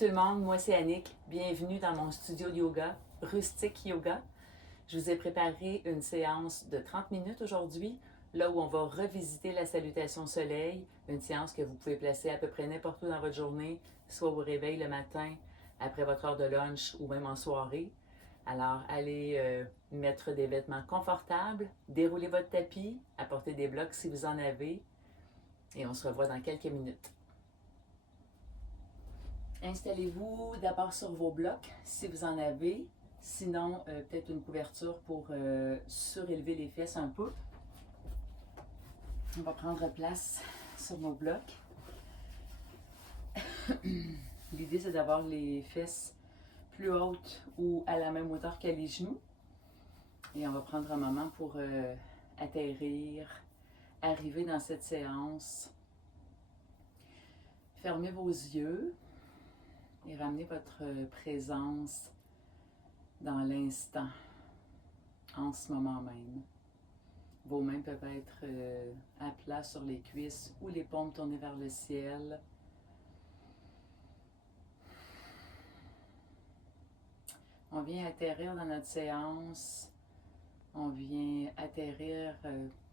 tout le monde, moi c'est Annick. Bienvenue dans mon studio de yoga, Rustic Yoga. Je vous ai préparé une séance de 30 minutes aujourd'hui, là où on va revisiter la salutation soleil, une séance que vous pouvez placer à peu près n'importe où dans votre journée, soit au réveil le matin, après votre heure de lunch ou même en soirée. Alors, allez mettre des vêtements confortables, déroulez votre tapis, apportez des blocs si vous en avez, et on se revoit dans quelques minutes. Installez-vous d'abord sur vos blocs si vous en avez. Sinon, peut-être une couverture pour surélever les fesses un peu. On va prendre place sur nos blocs. L'idée, c'est d'avoir les fesses plus hautes ou à la même hauteur que les genoux. Et on va prendre un moment pour atterrir, arriver dans cette séance. Fermez vos yeux et ramenez votre présence dans l'instant, en ce moment même. Vos mains peuvent être à plat sur les cuisses ou les paumes tournées vers le ciel. On vient atterrir dans notre séance. On vient atterrir,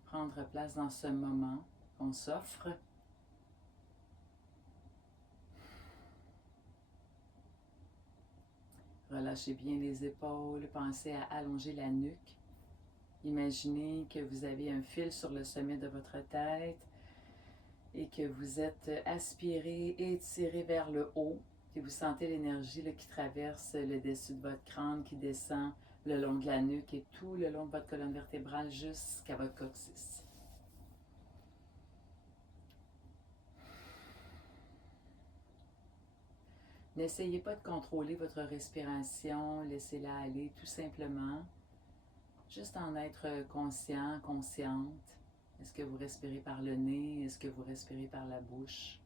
prendre place dans ce moment qu'on s'offre. Relâchez bien les épaules, pensez à allonger la nuque. Imaginez que vous avez un fil sur le sommet de votre tête et que vous êtes aspiré, étiré vers le haut. Et vous sentez l'énergie qui traverse le dessus de votre crâne, qui descend le long de la nuque et tout le long de votre colonne vertébrale jusqu'à votre coccyx. N'essayez pas de contrôler votre respiration, laissez-la aller tout simplement. Juste en être conscient, consciente. Est-ce que vous respirez par le nez? Est-ce que vous respirez par la bouche?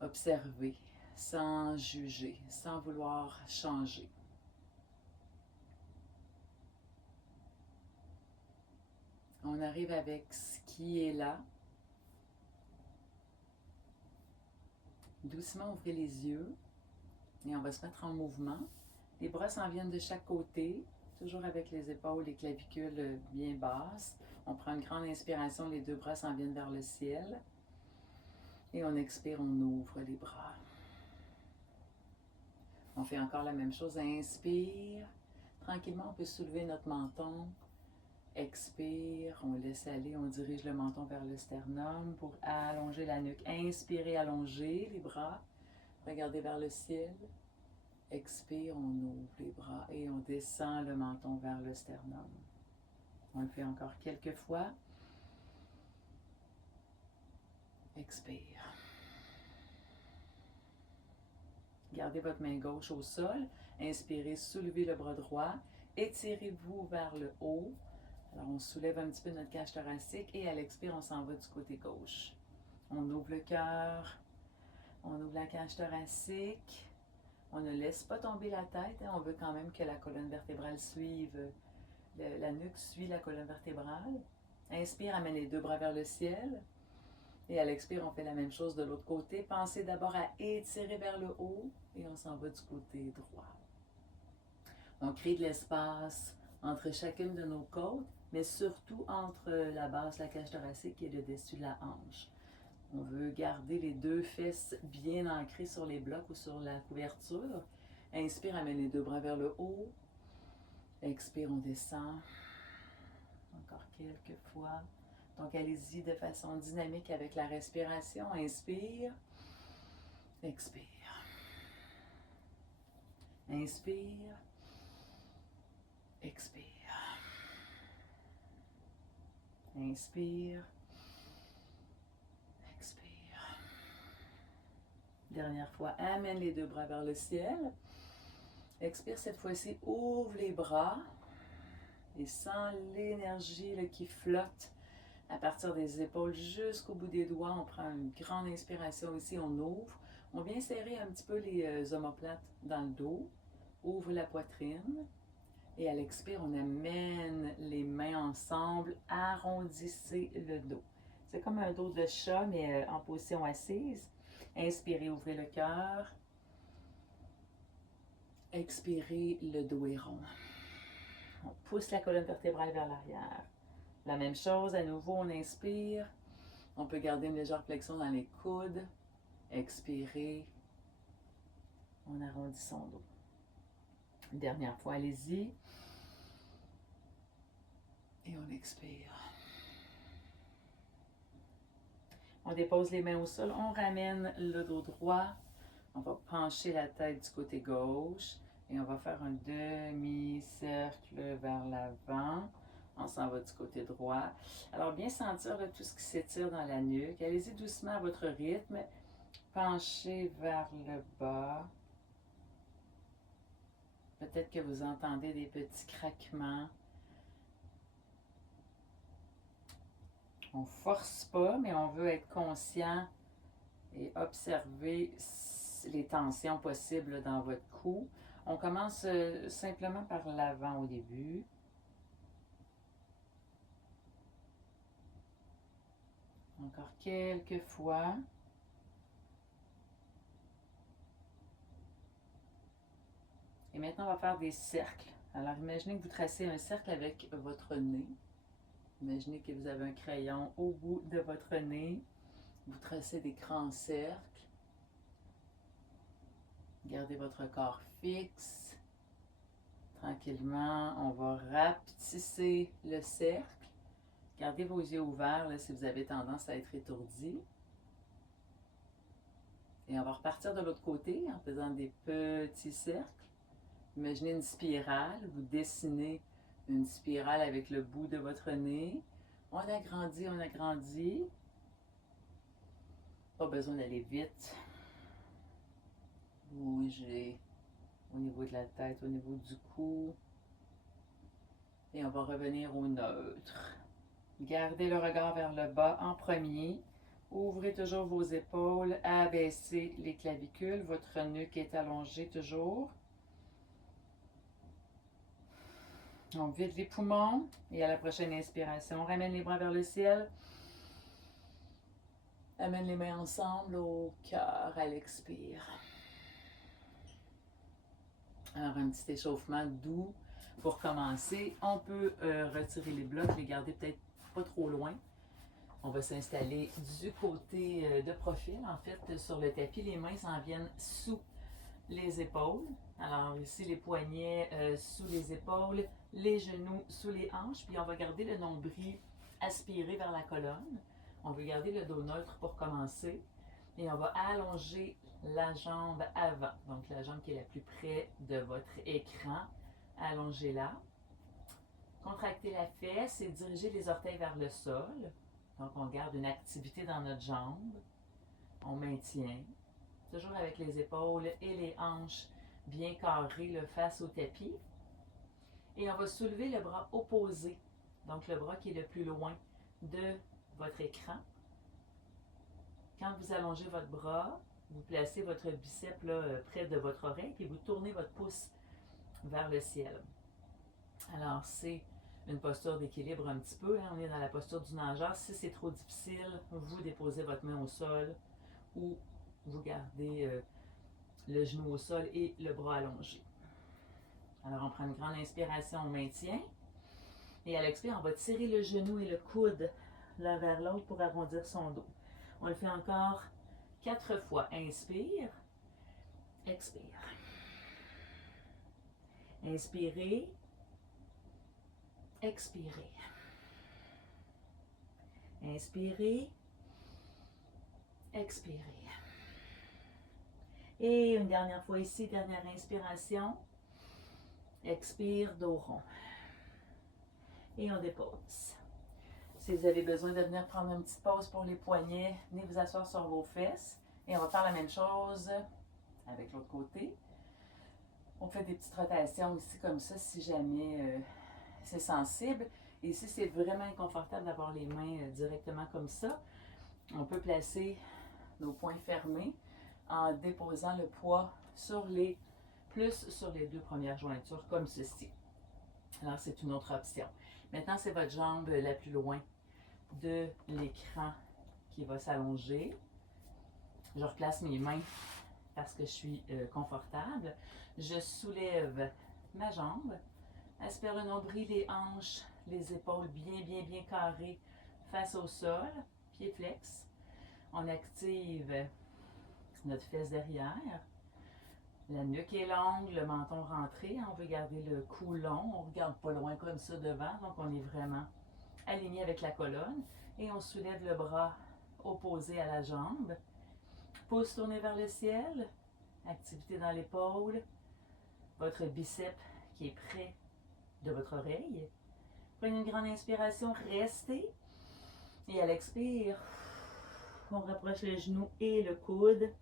Observez, sans juger, sans vouloir changer. On arrive avec ce qui est là. Doucement, ouvrez les yeux et on va se mettre en mouvement. Les bras s'en viennent de chaque côté, toujours avec les épaules, les clavicules bien basses. On prend une grande inspiration, les deux bras s'en viennent vers le ciel. Et on expire, on ouvre les bras. On fait encore la même chose. Inspire. Tranquillement, on peut soulever notre menton. Expire, on laisse aller, on dirige le menton vers le sternum pour allonger la nuque. Inspirez, allongez les bras. Regardez vers le ciel. Expire, on ouvre les bras et on descend le menton vers le sternum. On le fait encore quelques fois. Expire. Gardez votre main gauche au sol. Inspirez, soulevez le bras droit. Étirez-vous vers le haut. Alors, on soulève un petit peu notre cage thoracique et à l'expire, on s'en va du côté gauche. On ouvre le cœur. On ouvre la cage thoracique. On ne laisse pas tomber la tête. On veut quand même que la colonne vertébrale suive. La nuque suit la colonne vertébrale. Inspire, amène les deux bras vers le ciel. Et à l'expire, on fait la même chose de l'autre côté. Pensez d'abord à étirer vers le haut et on s'en va du côté droit. On crée de l'espace entre chacune de nos côtes, mais surtout entre la base, la cage thoracique et le dessus de la hanche. On veut garder les deux fesses bien ancrées sur les blocs ou sur la couverture. Inspire, amène les deux bras vers le haut. Expire, on descend. Encore quelques fois. Donc, allez-y de façon dynamique avec la respiration. Inspire. Expire. Inspire. Expire. Inspire. Expire. Dernière fois, amène les deux bras vers le ciel. Expire cette fois-ci, ouvre les bras et sens l'énergie qui flotte à partir des épaules jusqu'au bout des doigts. On prend une grande inspiration ici, on ouvre. On vient serrer un petit peu les omoplates dans le dos. Ouvre la poitrine. Et à l'expire, on amène les mains ensemble. Arrondissez le dos. C'est comme un dos de chat, mais en position assise. Inspirez, ouvrez le cœur. Expirez, le dos est rond. On pousse la colonne vertébrale vers l'arrière. La même chose, à nouveau, on inspire. On peut garder une légère flexion dans les coudes. Expirez. On arrondit son dos. Une dernière fois, allez-y. Et on expire. On dépose les mains au sol. On ramène le dos droit. On va pencher la tête du côté gauche. Et on va faire un demi-cercle vers l'avant. On s'en va du côté droit. Alors, bien sentir là, tout ce qui s'étire dans la nuque. Allez-y doucement à votre rythme. Penchez vers le bas. Peut-être que vous entendez des petits craquements. On ne force pas, mais on veut être conscient et observer les tensions possibles dans votre cou. On commence simplement par l'avant au début. Encore quelques fois. Et maintenant, on va faire des cercles. Alors, imaginez que vous tracez un cercle avec votre nez. Imaginez que vous avez un crayon au bout de votre nez. Vous tracez des grands cercles. Gardez votre corps fixe. Tranquillement, on va rapetisser le cercle. Gardez vos yeux ouverts là, si vous avez tendance à être étourdi. Et on va repartir de l'autre côté en faisant des petits cercles. Imaginez une spirale. Vous dessinez une spirale avec le bout de votre nez. On agrandit, on agrandit. Pas besoin d'aller vite. Bougez au niveau de la tête, au niveau du cou. Et on va revenir au neutre. Gardez le regard vers le bas en premier. Ouvrez toujours vos épaules, abaissez les clavicules. Votre nuque est allongée toujours. On vide les poumons et à la prochaine inspiration, on ramène les bras vers le ciel. Amène les mains ensemble au cœur à l'expire. Alors, un petit échauffement doux pour commencer. On peut retirer les blocs, les garder peut-être pas trop loin. On va s'installer du côté de profil, en fait, sur le tapis. Les mains s'en viennent sous les épaules. Alors ici, les poignets sous les épaules, les genoux sous les hanches. Puis on va garder le nombril aspiré vers la colonne. On veut garder le dos neutre pour commencer. Et on va allonger la jambe avant. Donc la jambe qui est la plus près de votre écran. Allongez-la. Contractez la fesse et dirigez les orteils vers le sol. Donc on garde une activité dans notre jambe. On maintient. Toujours avec les épaules et les hanches bien carrées là, face au tapis. Et on va soulever le bras opposé. Donc le bras qui est le plus loin de votre écran. Quand vous allongez votre bras, vous placez votre biceps là, près de votre oreille et vous tournez votre pouce vers le ciel. Alors c'est une posture d'équilibre un petit peu. Hein? On est dans la posture du nageur. Si c'est trop difficile, vous déposez votre main au sol ou vous gardez le genou au sol et le bras allongé. Alors, on prend une grande inspiration, on maintient. Et à l'expire, on va tirer le genou et le coude l'un vers l'autre pour arrondir son dos. On le fait encore 4 fois. Inspire, expire. Inspirez, expirez. Inspirez, expirez. Et une dernière fois ici, dernière inspiration. Expire, dos rond. Et on dépose. Si vous avez besoin de venir prendre une petite pause pour les poignets, venez vous asseoir sur vos fesses. Et on va faire la même chose avec l'autre côté. On fait des petites rotations ici comme ça si jamais c'est sensible. Et si c'est vraiment inconfortable d'avoir les mains directement comme ça, on peut placer nos poings fermés en déposant le poids sur les deux premières jointures comme ceci. Alors c'est une autre option. Maintenant c'est votre jambe la plus loin de l'écran qui va s'allonger. Je replace mes mains parce que je suis confortable. Je soulève ma jambe. Aspire le nombril, les hanches, les épaules bien carrées face au sol. Pieds flex. On active notre fesse derrière. La nuque est longue, le menton rentré. On veut garder le cou long. On ne regarde pas loin comme ça devant. Donc, on est vraiment aligné avec la colonne. Et on soulève le bras opposé à la jambe. Pouce tourné vers le ciel. Activité dans l'épaule. Votre biceps qui est près de votre oreille. Prenez une grande inspiration. Restez. Et à l'expire, on rapproche les genoux et le coude.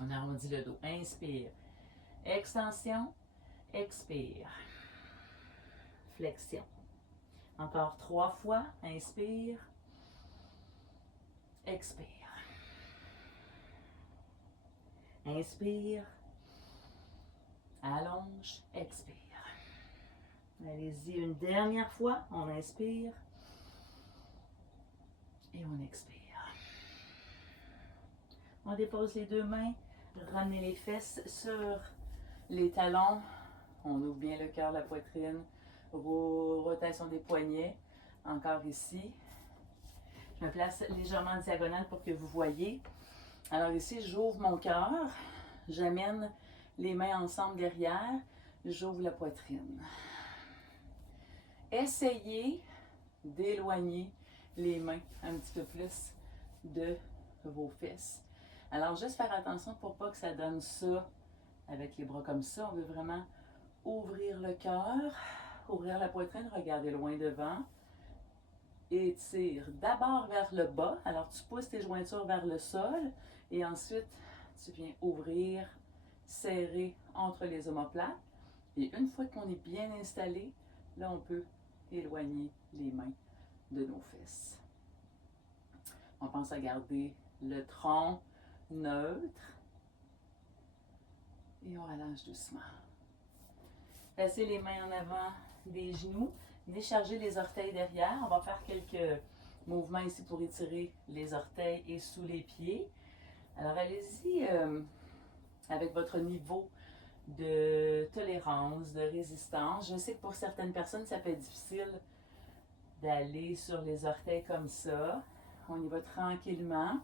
On arrondit le dos. Inspire. Extension. Expire. Flexion. Encore 3 fois. Inspire. Expire. Inspire. Allonge. Expire. Allez-y une dernière fois. On inspire. Et on expire. On dépose les 2 mains. Ramenez les fesses sur les talons. On ouvre bien le cœur, la poitrine. Rotation des poignets. Encore ici. Je me place légèrement en diagonale pour que vous voyez. Alors ici, j'ouvre mon cœur. J'amène les mains ensemble derrière. J'ouvre la poitrine. Essayez d'éloigner les mains un petit peu plus de vos fesses. Alors, juste faire attention pour pas que ça donne ça avec les bras comme ça. On veut vraiment ouvrir le cœur, ouvrir la poitrine, regarder loin devant. Étire d'abord vers le bas. Alors, tu pousses tes jointures vers le sol et ensuite, tu viens ouvrir, serrer entre les omoplates. Et une fois qu'on est bien installé, là, on peut éloigner les mains de nos fesses. On pense à garder le tronc neutre et on relâche doucement. Placez les mains en avant des genoux, déchargez les orteils derrière. On va faire quelques mouvements ici pour étirer les orteils et sous les pieds. Alors allez-y avec votre niveau de tolérance, de résistance. Je sais que pour certaines personnes, ça peut être difficile d'aller sur les orteils comme ça. On y va tranquillement.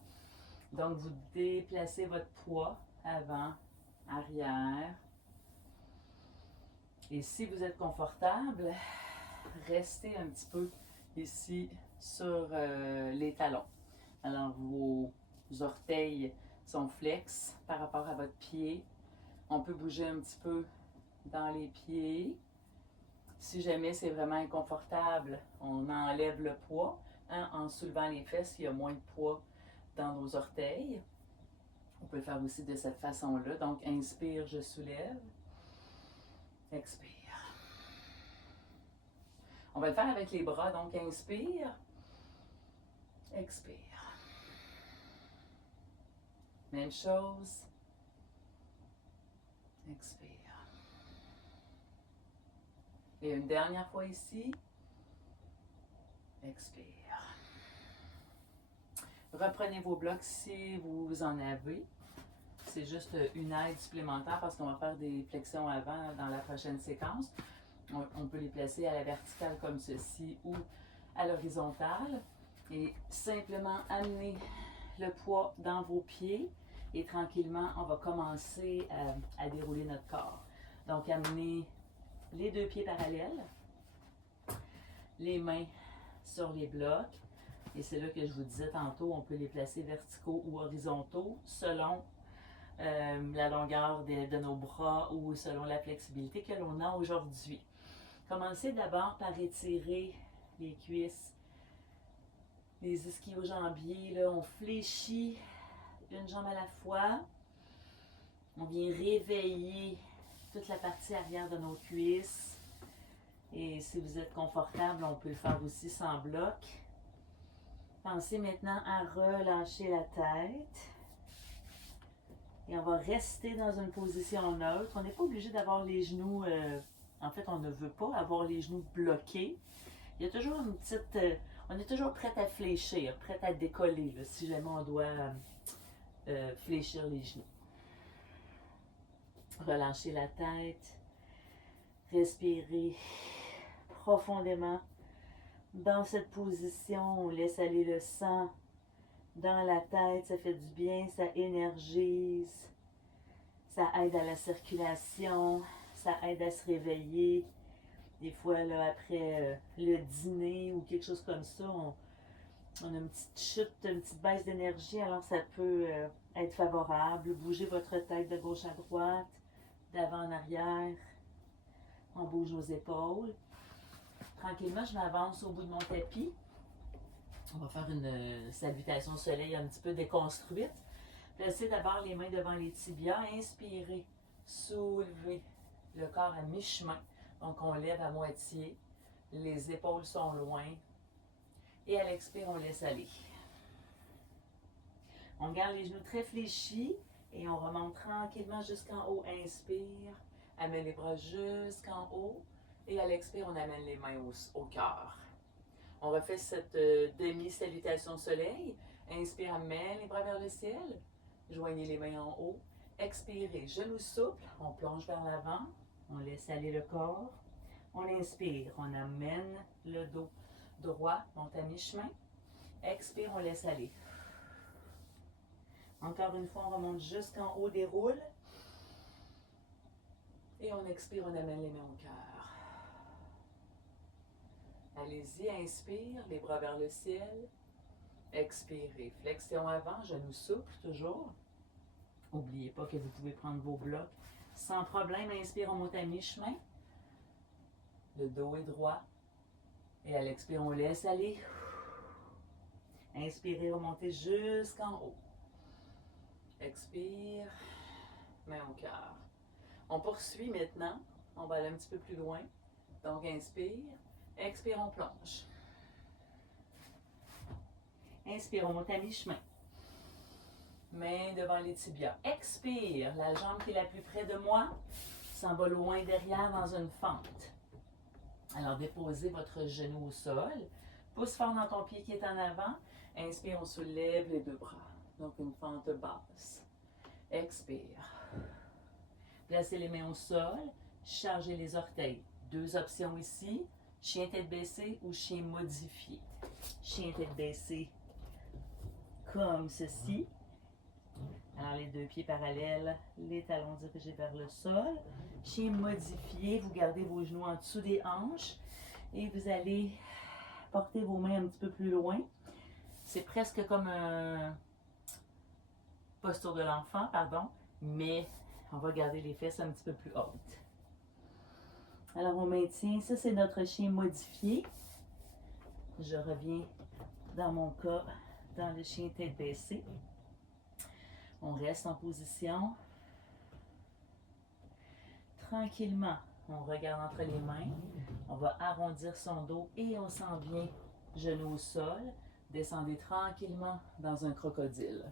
Donc, vous déplacez votre poids avant, arrière. Et si vous êtes confortable, restez un petit peu ici sur les talons. Alors, vos orteils sont flex par rapport à votre pied. On peut bouger un petit peu dans les pieds. Si jamais c'est vraiment inconfortable, on enlève le poids. En soulevant les fesses, il y a moins de poids dans nos orteils. On peut le faire aussi de cette façon-là. Donc, inspire, je soulève. Expire. On va le faire avec les bras. Donc, inspire. Expire. Même chose. Expire. Et une dernière fois ici. Expire. Reprenez vos blocs si vous en avez. C'est juste une aide supplémentaire parce qu'on va faire des flexions avant dans la prochaine séquence. On peut les placer à la verticale comme ceci ou à l'horizontale. Et simplement amener le poids dans vos pieds et tranquillement, on va commencer à dérouler notre corps. Donc, amenez les 2 pieds parallèles, les mains sur les blocs. Et c'est là que je vous disais tantôt, on peut les placer verticaux ou horizontaux selon la longueur de nos bras ou selon la flexibilité que l'on a aujourd'hui. Commencez d'abord par étirer les cuisses, les ischio-jambiers. Là, on fléchit une jambe à la fois. On vient réveiller toute la partie arrière de nos cuisses. Et si vous êtes confortable, on peut le faire aussi sans bloc. Pensez maintenant à relâcher la tête. Et on va rester dans une position neutre. On n'est pas obligé d'avoir les genoux, en fait, on ne veut pas avoir les genoux bloqués. Il y a toujours une petite, on est toujours prêt à fléchir, prêt à décoller, là, si jamais on doit fléchir les genoux. Relâchez la tête. Respirez profondément. Dans cette position, on laisse aller le sang dans la tête. Ça fait du bien, ça énergise. Ça aide à la circulation. Ça aide à se réveiller. Des fois, là, après le dîner ou quelque chose comme ça, on a une petite chute, une petite baisse d'énergie. Alors, ça peut être favorable. Bougez votre tête de gauche à droite, d'avant en arrière. On bouge nos épaules. Tranquillement, je m'avance au bout de mon tapis. On va faire une salutation au soleil un petit peu déconstruite. Placez d'abord les mains devant les tibias. Inspirez, soulevez le corps à mi-chemin. Donc, on lève à moitié. Les épaules sont loin. Et à l'expire, on laisse aller. On garde les genoux très fléchis et on remonte tranquillement jusqu'en haut. Inspire, amène les bras jusqu'en haut. Et à l'expire, on amène les mains au cœur. On refait cette demi-salutation soleil. Inspire, amène les bras vers le ciel. Joignez les mains en haut. Expirez, genoux souples. On plonge vers l'avant. On laisse aller le corps. On inspire, on amène le dos droit, monte à mi-chemin. Expire, on laisse aller. Encore une fois, on remonte jusqu'en haut, déroule. Et on expire, on amène les mains au cœur. Allez-y, inspire, les bras vers le ciel. Expirez, flexion avant, genoux souples toujours. N'oubliez pas que vous pouvez prendre vos blocs sans problème. Inspire, on monte à mi-chemin. Le dos est droit. Et à l'expire, on laisse aller. Inspirez, remontez jusqu'en haut. Expire, main au cœur. On poursuit maintenant. On va aller un petit peu plus loin. Donc, inspire. Expire, on plonge. Inspire, on monte à mi-chemin. Main devant les tibias. Expire, la jambe qui est la plus près de moi s'en va loin derrière dans une fente. Alors, déposez votre genou au sol. Pouce fort dans ton pied qui est en avant. Inspire, on soulève les deux bras. Donc, une fente basse. Expire. Placez les mains au sol. Chargez les orteils. Deux options ici. Chien tête baissée ou chien modifié. Chien tête baissée comme ceci. Alors, les deux pieds parallèles, les talons dirigés vers le sol. Chien modifié, vous gardez vos genoux en dessous des hanches et vous allez porter vos mains un petit peu plus loin. C'est presque comme un posture de l'enfant, pardon, mais on va garder les fesses un petit peu plus hautes. Alors, on maintient, ça c'est notre chien modifié. Je reviens dans mon cas, dans le chien tête baissée. On reste en position. Tranquillement, on regarde entre les mains. On va arrondir son dos et on s'en vient genou au sol. Descendez tranquillement dans un crocodile.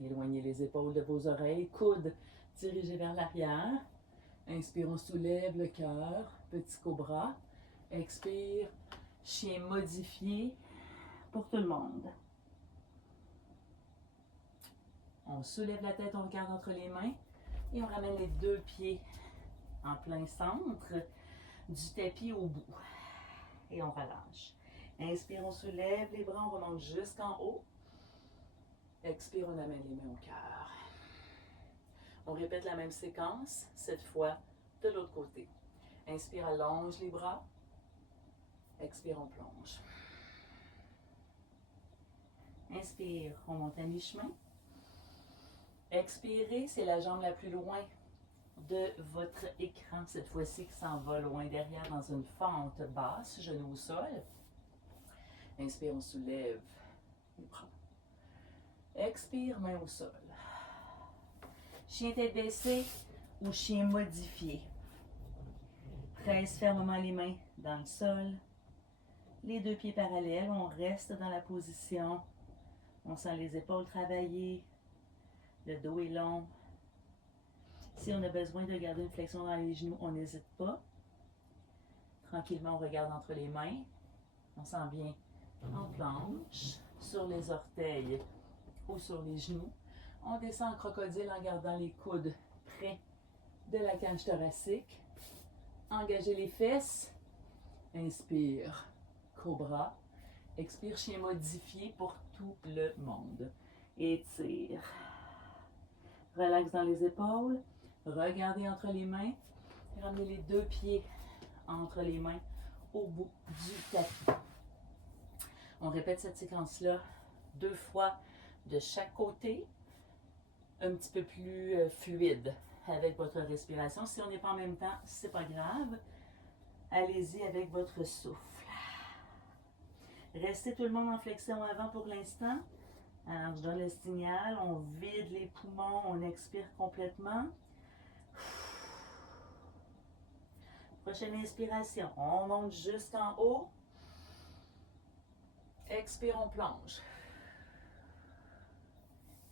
Éloignez les épaules de vos oreilles, coudes dirigés vers l'arrière. Inspire, on soulève le cœur, petit cobra. Expire, chien modifié pour tout le monde. On soulève la tête, on regarde entre les mains et on ramène les deux pieds en plein centre du tapis au bout. Et on relâche. Inspire, on soulève les bras, on remonte jusqu'en haut. Expire, on amène les mains au cœur. On répète la même séquence, cette fois de l'autre côté. Inspire, allonge les bras. Expire, on plonge. Inspire, on monte à mi-chemin. Expirez, c'est la jambe la plus loin de votre écran, cette fois-ci qui s'en va loin derrière dans une fente basse, genou au sol. Inspire, on soulève les bras. Expire, main au sol. Chien tête baissée ou chien modifié. Presse fermement les mains dans le sol. Les deux pieds parallèles, on reste dans la position. On sent les épaules travailler. Le dos est long. Si on a besoin de garder une flexion dans les genoux, on n'hésite pas. Tranquillement, on regarde entre les mains. On s'en vient en planche, sur les orteils ou sur les genoux. On descend en crocodile en gardant les coudes près de la cage thoracique. Engagez les fesses. Inspire, cobra. Expire, chien modifié pour tout le monde. Étire. Relaxe dans les épaules. Regardez entre les mains. Ramenez les deux pieds entre les mains au bout du tapis. On répète cette séquence-là 2 fois de chaque côté, un petit peu plus fluide avec votre respiration. Si on n'est pas en même temps, c'est pas grave. Allez-y avec votre souffle. Restez tout le monde en flexion avant pour l'instant. Alors, je donne le signal, on vide les poumons, on expire complètement. Prochaine inspiration, on monte jusqu'en haut. Expire, on plonge.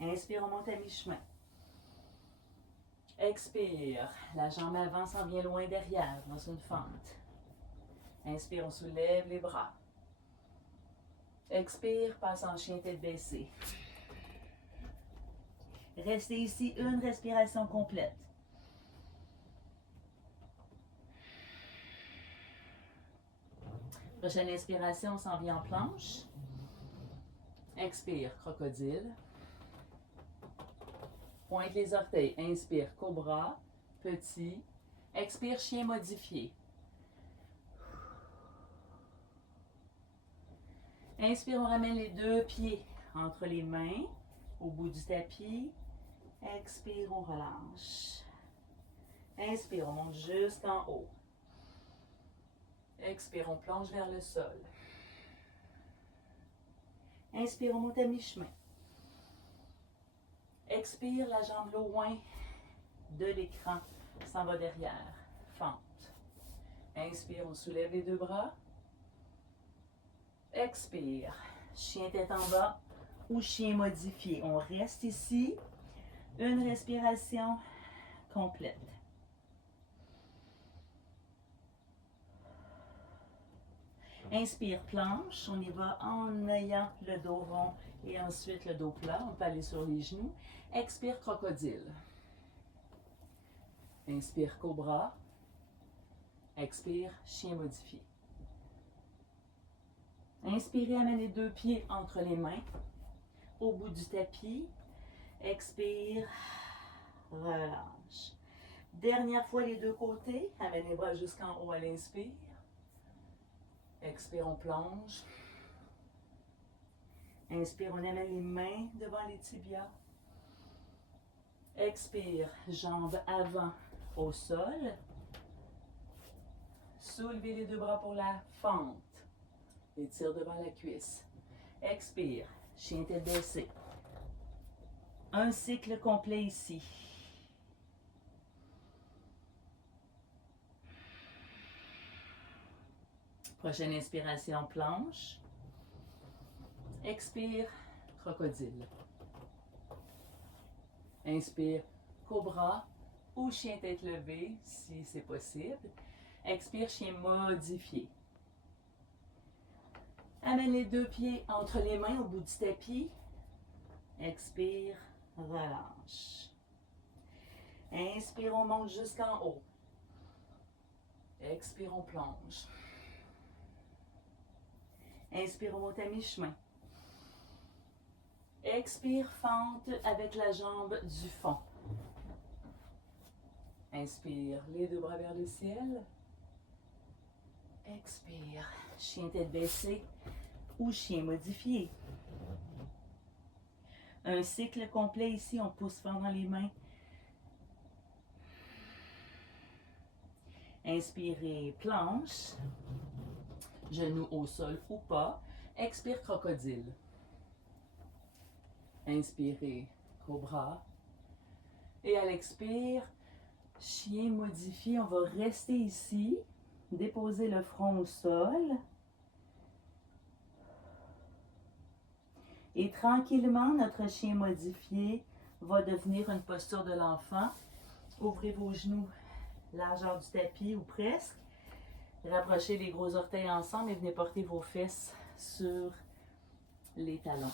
Inspire, on monte à mi-chemin. Expire, la jambe avant s'en vient loin derrière, dans une fente. Inspire, on soulève les bras. Expire, passe en chien tête baissée. Restez ici une respiration complète. Prochaine inspiration, on s'en vient en planche. Expire, crocodile. Pointe les orteils. Inspire, cobra, petit. Expire, chien modifié. Inspire, on ramène les deux pieds entre les mains, au bout du tapis. Expire, on relâche. Inspire, on monte jusqu'en haut. Expire, on plonge vers le sol. Inspire, on monte à mi-chemin. Expire, la jambe loin de l'écran s'en va derrière. Fente. Inspire, on soulève les deux bras. Expire, chien tête en bas ou chien modifié. On reste ici. Une respiration complète. Inspire, planche. On y va en ayant le dos rond et ensuite le dos plat. On peut aller sur les genoux. Expire, crocodile. Inspire, cobra. Expire, chien modifié. Inspirez, amenez les deux pieds entre les mains, au bout du tapis. Expire, relâche. Dernière fois les deux côtés. Amène les bras jusqu'en haut à l'inspire. Expire, on plonge. Inspire, on amène les mains devant les tibias. Expire, jambes avant au sol. Soulevez les deux bras pour la fente. Étire devant la cuisse. Expire, chien tête baissée. Un cycle complet ici. Prochaine inspiration, planche. Expire, crocodile. Inspire, cobra ou chien tête levée, si c'est possible. Expire, chien modifié. Amène les deux pieds entre les mains au bout du tapis. Expire, relâche. Inspire, on monte jusqu'en haut. Expire, on plonge. Inspire, on monte à mi-chemin. Expire, fente avec la jambe du fond. Inspire, les deux bras vers le ciel. Expire, chien tête baissée ou chien modifié. Un cycle complet ici, on pousse fort dans les mains. Inspirez, planche. Genoux au sol ou pas. Expire, crocodile. Inspirez, cobra. Et à l'expire, chien modifié. On va rester ici. Déposer le front au sol. Et tranquillement, notre chien modifié va devenir une posture de l'enfant. Ouvrez vos genoux, largeur du tapis ou presque. Rapprochez les gros orteils ensemble et venez porter vos fesses sur les talons.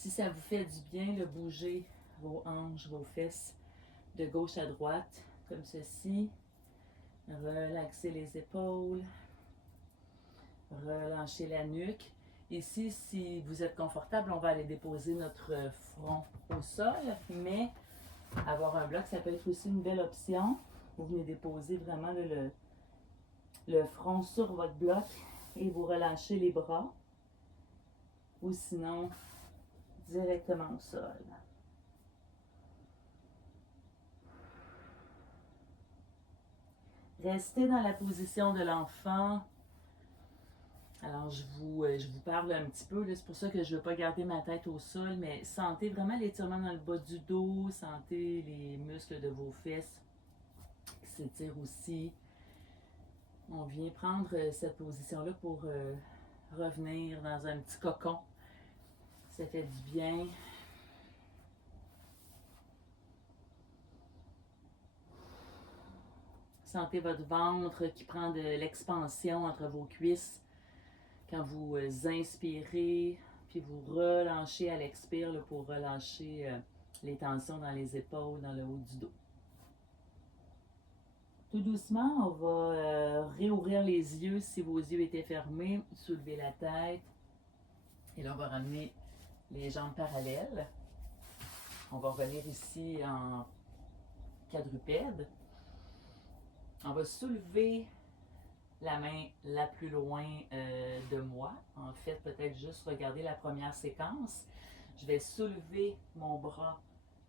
Si ça vous fait du bien, bougez vos hanches, vos fesses de gauche à droite, comme ceci. Relaxez les épaules. Relâchez la nuque. Ici, si vous êtes confortable, on va aller déposer notre front au sol, mais avoir un bloc, ça peut être aussi une belle option. Vous venez déposer vraiment le front sur votre bloc et vous relâchez les bras. Ou sinon, directement au sol. Restez dans la position de l'enfant. Alors, je vous parle un petit peu, c'est pour ça que je ne veux pas garder ma tête au sol, mais sentez vraiment l'étirement dans le bas du dos, sentez les muscles de vos fesses qui s'étirent aussi. On vient prendre cette position-là pour revenir dans un petit cocon. Ça fait du bien. Sentez votre ventre qui prend de l'expansion entre vos cuisses. Quand vous inspirez, puis vous relâchez à l'expire pour relâcher les tensions dans les épaules, dans le haut du dos. Tout doucement, on va réouvrir les yeux si vos yeux étaient fermés, soulever la tête. Et là, on va ramener les jambes parallèles. On va revenir ici en quadrupède. On va soulever la main la plus loin de moi. En fait, peut-être juste regarder la première séquence. Je vais soulever mon bras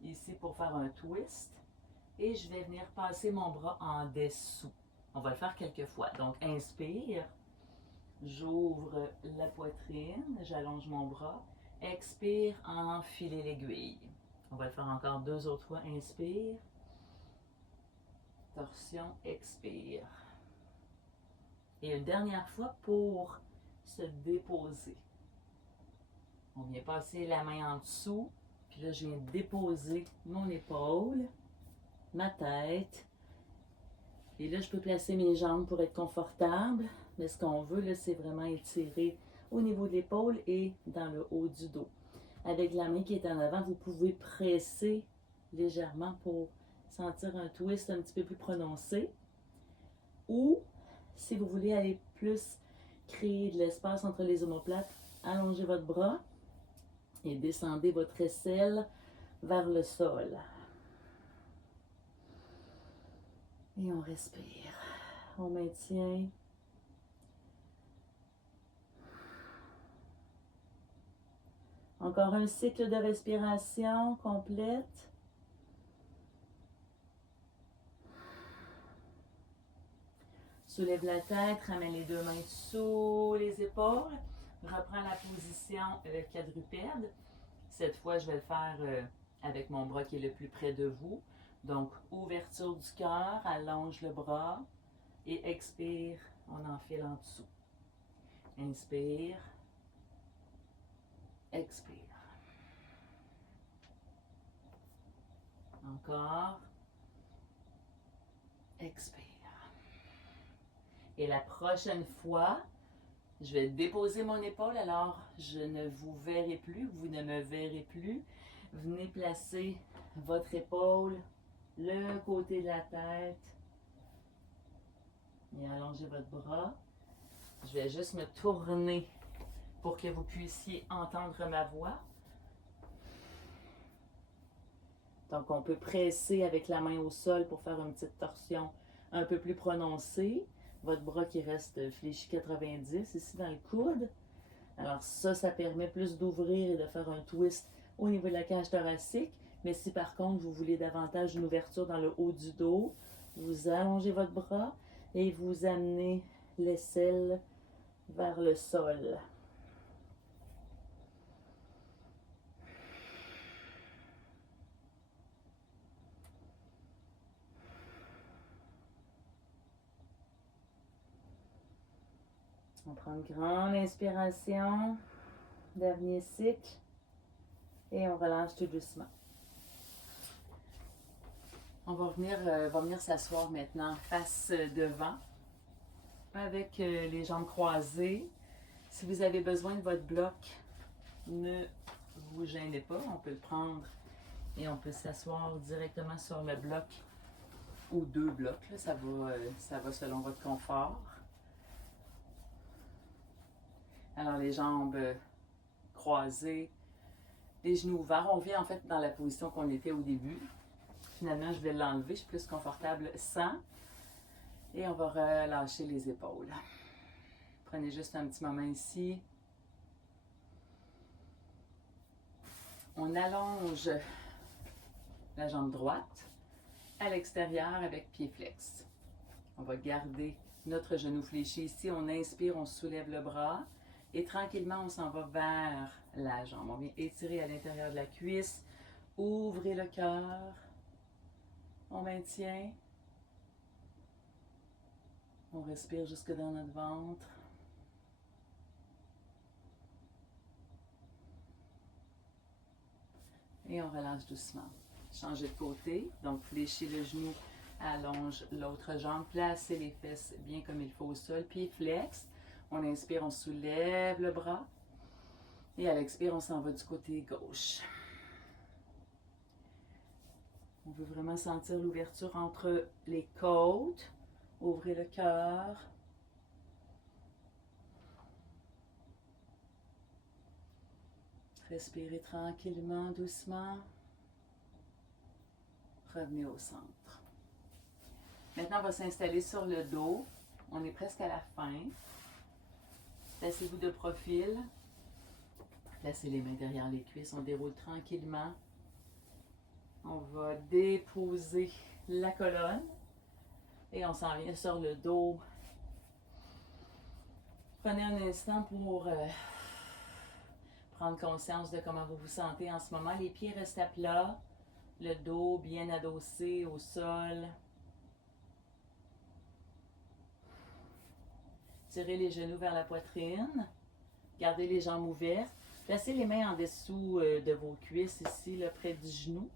ici pour faire un twist. Et je vais venir passer mon bras en dessous. On va le faire quelques fois. Donc, inspire. J'ouvre la poitrine. J'allonge mon bras. Expire, enfilez l'aiguille. On va le faire encore 2 autres fois. Inspire. Torsion, expire. Et une dernière fois pour se déposer. On vient passer la main en dessous. Puis là, je viens déposer mon épaule, ma tête. Et là, je peux placer mes jambes pour être confortable. Mais ce qu'on veut, là, c'est vraiment étirer au niveau de l'épaule et dans le haut du dos. Avec la main qui est en avant, vous pouvez presser légèrement pour sentir un twist un petit peu plus prononcé. Ou, si vous voulez aller plus créer de l'espace entre les omoplates, allongez votre bras et descendez votre aisselle vers le sol. Et on respire. On maintient. Encore un cycle de respiration complète. Soulève la tête, ramène les 2 mains sous les épaules. Reprends la position quadrupède. Cette fois, je vais le faire avec mon bras qui est le plus près de vous. Donc, ouverture du cœur, allonge le bras et expire, on enfile en dessous. Inspire, expire. Encore, expire. Et la prochaine fois, je vais déposer mon épaule, alors je ne vous verrai plus, vous ne me verrez plus. Venez placer votre épaule, le côté de la tête et allongez votre bras. Je vais juste me tourner pour que vous puissiez entendre ma voix. Donc, on peut presser avec la main au sol pour faire une petite torsion un peu plus prononcée. Votre bras qui reste fléchi 90 ici dans le coude. Alors ça permet plus d'ouvrir et de faire un twist au niveau de la cage thoracique. Mais si par contre vous voulez davantage une ouverture dans le haut du dos, vous allongez votre bras et vous amenez l'aisselle vers le sol. On prend une grande inspiration, dernier cycle, et on relâche tout doucement. On va venir s'asseoir maintenant face devant, avec les jambes croisées. Si vous avez besoin de votre bloc, ne vous gênez pas, on peut le prendre et on peut s'asseoir directement sur le bloc ou deux blocs, là, ça va selon votre confort. Alors les jambes croisées, les genoux ouverts. On vient en fait dans la position qu'on était au début. Finalement, je vais l'enlever, je suis plus confortable sans. Et on va relâcher les épaules. Prenez juste un petit moment ici. On allonge la jambe droite à l'extérieur avec pied flex. On va garder notre genou fléchi ici. On inspire, on soulève le bras et tranquillement, on s'en va vers la jambe. On vient étirer à l'intérieur de la cuisse. Ouvrez le cœur. On maintient. On respire jusque dans notre ventre. Et on relâche doucement. Changez de côté. Donc, fléchis le genou, allonge l'autre jambe. Placez les fesses bien comme il faut au sol. Pied flex. On inspire, on soulève le bras. Et à l'expire, on s'en va du côté gauche. On veut vraiment sentir l'ouverture entre les côtes. Ouvrez le cœur. Respirez tranquillement, doucement. Revenez au centre. Maintenant, on va s'installer sur le dos. On est presque à la fin. Placez-vous de profil. Placez les mains derrière les cuisses. On déroule tranquillement. On va déposer la colonne. Et on s'en vient sur le dos. Prenez un instant pour prendre conscience de comment vous vous sentez en ce moment. Les pieds restent à plat. Le dos bien adossé au sol. Tirez les genoux vers la poitrine. Gardez les jambes ouvertes. Placez les mains en dessous de vos cuisses ici, là, près du genou.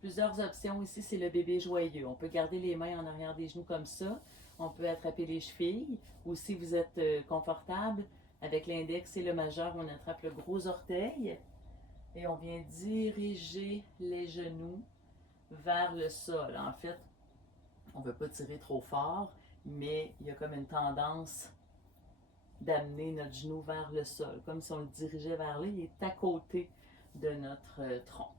Plusieurs options ici, c'est le bébé joyeux. On peut garder les mains en arrière des genoux comme ça. On peut attraper les chevilles. Ou si vous êtes confortable, avec l'index et le majeur, on attrape le gros orteil. Et on vient diriger les genoux vers le sol. En fait, on ne veut pas tirer trop fort, mais il y a comme une tendance d'amener notre genou vers le sol, comme si on le dirigeait vers là. Il est à côté de notre tronc.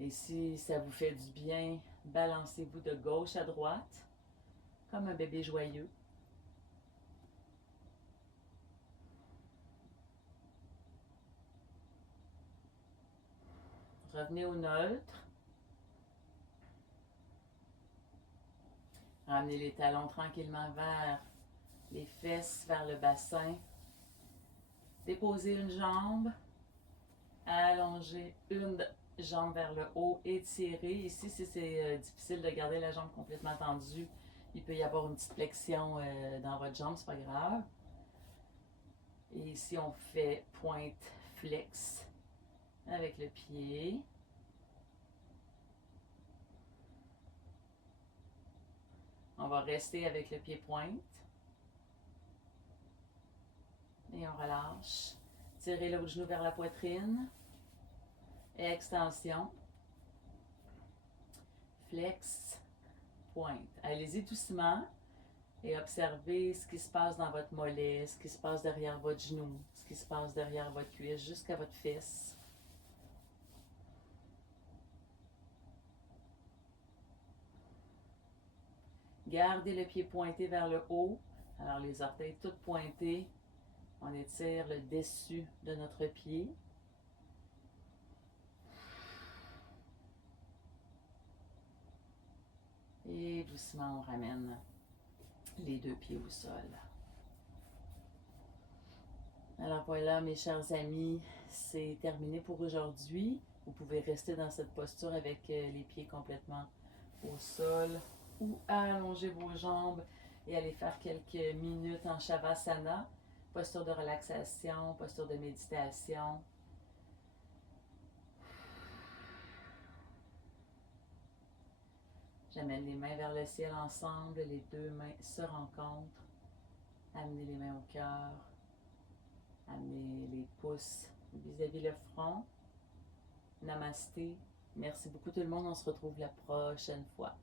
Et si ça vous fait du bien, balancez-vous de gauche à droite, comme un bébé joyeux. Revenez au neutre. Ramenez les talons tranquillement vers les fesses, vers le bassin. Déposez une jambe. Allongez une jambe vers le haut. Étirez. Ici, si c'est difficile de garder la jambe complètement tendue, il peut y avoir une petite flexion dans votre jambe, c'est pas grave. Et ici, on fait pointe flex avec le pied. On va rester avec le pied pointe. Et on relâche. Tirez l'autre genou vers la poitrine. Extension. Flex. Pointe. Allez-y doucement. Et observez ce qui se passe dans votre mollet, ce qui se passe derrière votre genou, ce qui se passe derrière votre cuisse, jusqu'à votre fesse. Gardez le pied pointé vers le haut. Alors les orteils toutes pointés. On étire le dessus de notre pied. Et doucement, on ramène les deux pieds au sol. Alors voilà, mes chers amis, c'est terminé pour aujourd'hui. Vous pouvez rester dans cette posture avec les pieds complètement au sol ou allonger vos jambes et aller faire quelques minutes en Shavasana, posture de relaxation, posture de méditation. J'amène les mains vers le ciel ensemble, les deux mains se rencontrent. Amenez les mains au cœur. Amenez les pouces vis-à-vis le front. Namasté. Merci beaucoup tout le monde. On se retrouve la prochaine fois.